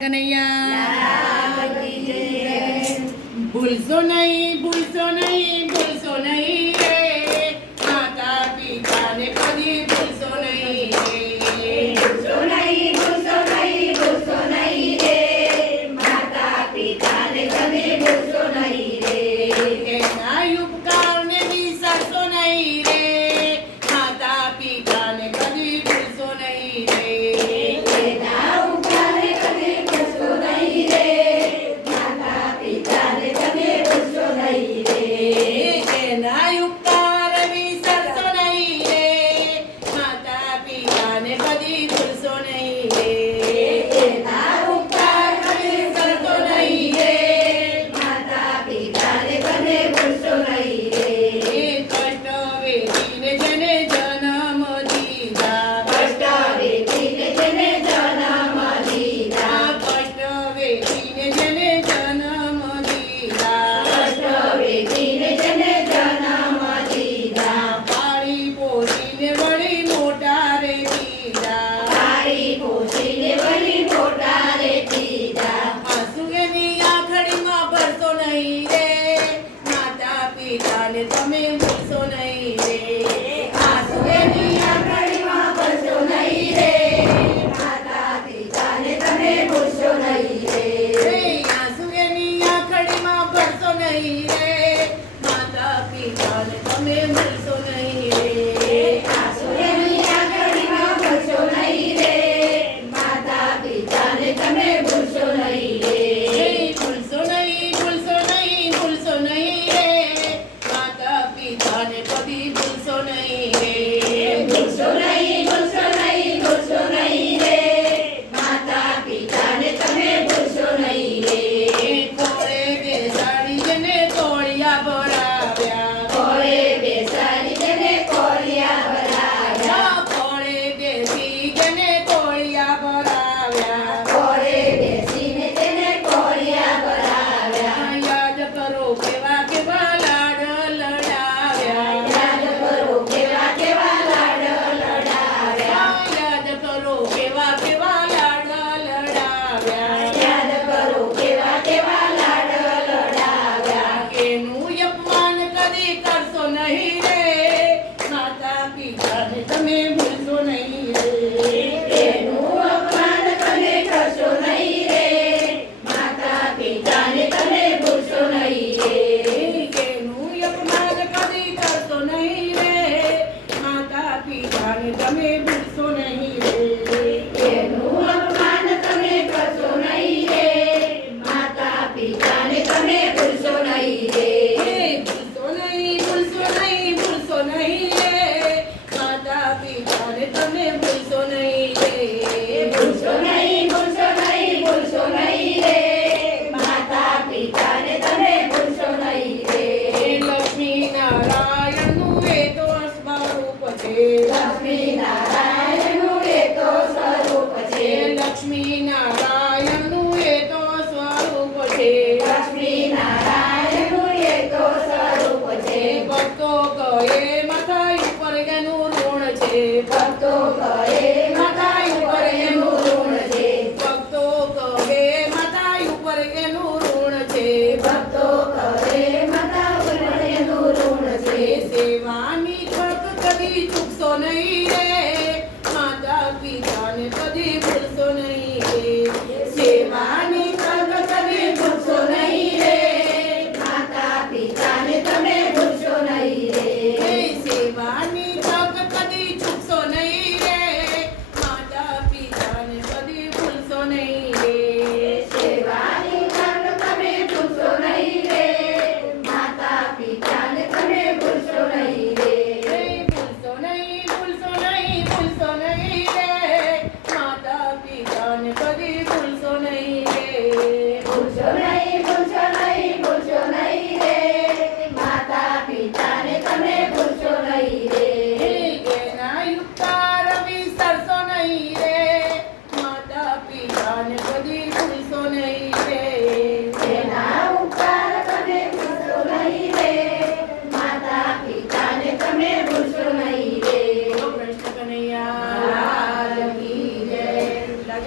કનૈયા ભૂલશો નહીં ભૂલશો નહીં રે માતા પિતાને કદી ભૂલશો નહીં રે માતા પિતાને કદી ભૂલશો નહીં રે એના ઉપકારને વિસરશો નહીં રે માતા પિતાને કદી ભૂલશો નહીં રે એના ઉપકારને કદી ભૂલશો નહીં રે માતા પિતાને કદી ભૂલશો નહીં રે એના ઉપકાર વિસરશો નહીં રે માતા પિતાને કદી ભૂલશો નહીં રે એના ઉપકાર કદી ભૂલશો નહીં રે માતા પિતાને કદી ભૂલશો નહીં રે કષ્ટ વેઠીને જેને જન્મ દીધા કષ્ટ વેઠીને જેને જન્મ લીધા કષ્ટ વેઠીને જેને જન્મ દીધા કષ્ટ વેઠીને જેને જન્મ લીધા પાળી પોષીને વળી મોટા રે દીધા તારી પોષીને વળી મોટા રે દીધા આંસુ એની આંખડીમાં ભરશો નહીં રે માતા પિતાને તમે ભૂલશો નહીં રે આંસુ એની આંગળીમાં ભરશો નહીં રે માતા પિતાને તમે ભૂલશો નહીં રે આંસુ એની આંખડીમાં ભરશો નહીં રે માતા પિતાને તમે ભૂલશો નહીં રે આંસુ એની આંગળીમાં ભરશો નહીં રે માતા પિતાને તમે ભૂલશો નહીં રે ભૂલશો નહીં ભૂલશો નહીં ભૂલશો નહીં રે માતા પિતાને કદી ભૂલશો નહીં રે ભૂલશો નહીં ભૂલશો નહીં ભૂલશો નહીં રે માતા પિતાને તમે ભૂલશો નહીં રે ખોળે બેસાડી જેને તોળિયા ભરાવ્યા ખોળે બેસાડી જેને કોળિયા ભરાવ્યા ખોળે બેસી જેને તોળિયા ભરાવ્યા ખોળે બેસીને તેને કોળિયા ભરાવ્યા યાદ કરો કેવા કેવા લાડ લડાવ્યા યાદ કરો કેવા કેવા લાડ લડાવ્યા યાદ કરો કેવા કેવા લાડ લડાવ્યા યાદ કરો કેવા કેવા લાડ લડાવ્યા એનું અપમાન કદી કરશો નહીં રે માતા પિતાને તમે ભૂલશો નહીં રે એનું અપમાન તમે કરશો નહીં રે માતા પિતાને તમે ભૂલશો નહીં રે એનું અપમાન કદી કરશો નહીં રે માતા પિતાને તમે ભૂલશો નહીં રે એનું અપમાન તમે કરશો નહીં રે માતા પિતાને તમે ભૂલશો નહીં રે ભૂલશો નહીં ભૂલશો નહીં ભૂલશો નહીં રે માતા પિતાને તમે ભૂલશો નહીં રે ભૂલશો નહીં ભૂલશો નહીં ભૂલશો નહીં રે માતા પિતાને તમે ભૂલશો નહીં રે લક્ષ્મી નારાયણનું એ તો સ્વરૂપ છે લક્ષ્મી નારાયણનું એ તો સ્વરૂપ છે લક્ષ્મી નારાયણનું એ તો સ્વરૂપ છે લક્ષ્મી નારાયણનું એ તો સ્વરૂપ છે ભક્તો કહે માથા ઉપર એનું ઋણ છે ભક્તો કહે માતા ઉપર એનું ઋણ છે ભક્તો કહે માથા ઉપર એનું ઋણ છે ભક્તો કહે માતા ઉપર એનું ઋણ છે સેવાની તક કદી ચૂકશો નહીં